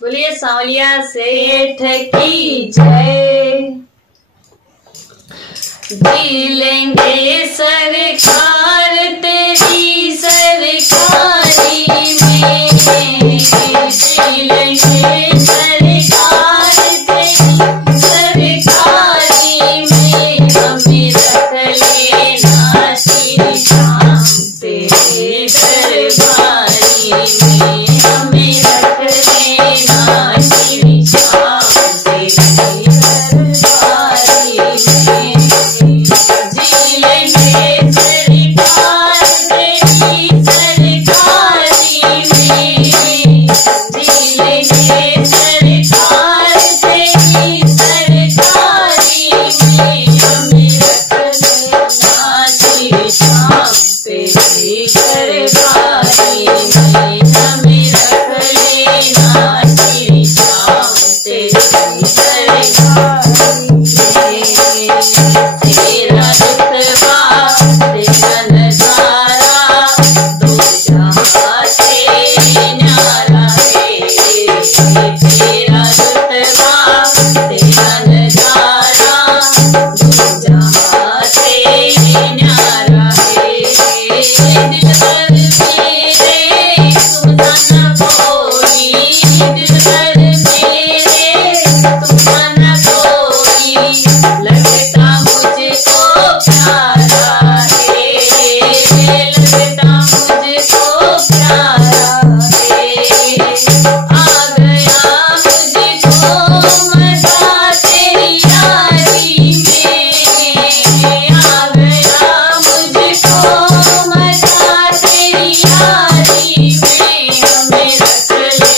बोलिए सांवलिया सेठ की जय। जी लेंगे सरकार तेरी सरकारी में, जी लेंगे सरकार तेरी सरकारी में, हमें रख लेना श्री श्याम तेरे दरबारी में, हमें रख लेना श्री श्याम तेरे दरबारी में। जी लेंगे सरकार तेरी सरकारी में, जी लेंगे सरकार तेरी सरकारी में, हमें रख लेना श्री श्याम तेरी दरबारी में, हमें रख लेना श्री श्याम तेरी दरबारी में। तेरा रुतबा तेरा नजारा दो जहां से न्यारा है, तेरा रुतबा तेरा नजारा दो जहां से न्यारा है। दिलबर मेरे सुना न कोई, दिलबर मेरे सुना न कोई, लगता मुझको प्यारा है, लगता मुझको प्यारा है। आ गया मुझको मजा तेरी यारी में, आ गया मुझको मजा तेरी यारी में, हमें रख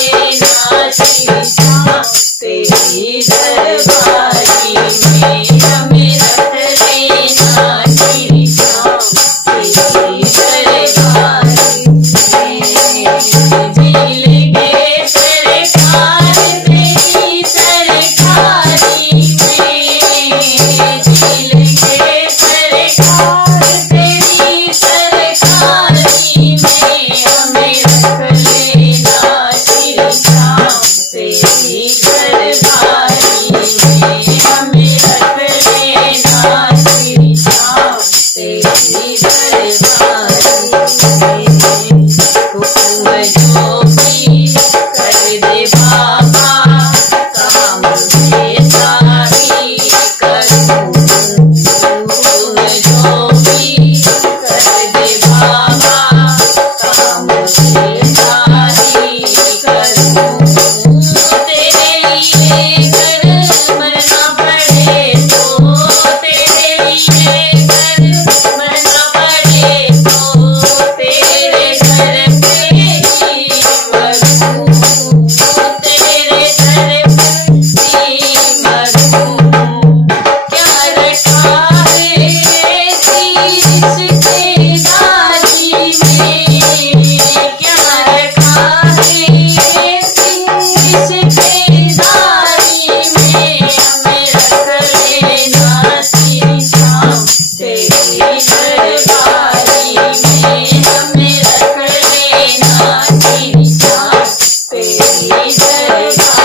लेना श्री श्याम तेरी दरबारी में, हमें रख लेना श्री श्याम तेरी दरबारी में। जी लेंगे सरकार तेरी सरकारी में, जी लेंगे सरकार तेरी सरकारी में, हमें रख लेना श्री श्याम तेरी दरबारी में, हमें रख लेना श्री श्याम तेरी दरबारी में। हुक्म जो भी कर दे बाबा, काम में सारी करूं, हुक्म जो भी कर दे बाबा, काम में सारी करूं। तेरे लिए कर मरना पड़े तो, तेरे लिए कर मरना पड़े तो, तेरे घर पे ही मरूं, तेरे घर पे ही मरूं। क्या रखा है शीश के दारी में, क्या रखा है शीश के दारी में, हमें रख लेना श्री श्याम तेरी दरबारी में, हमें रख लेना श्री श्याम तेरी दरबारी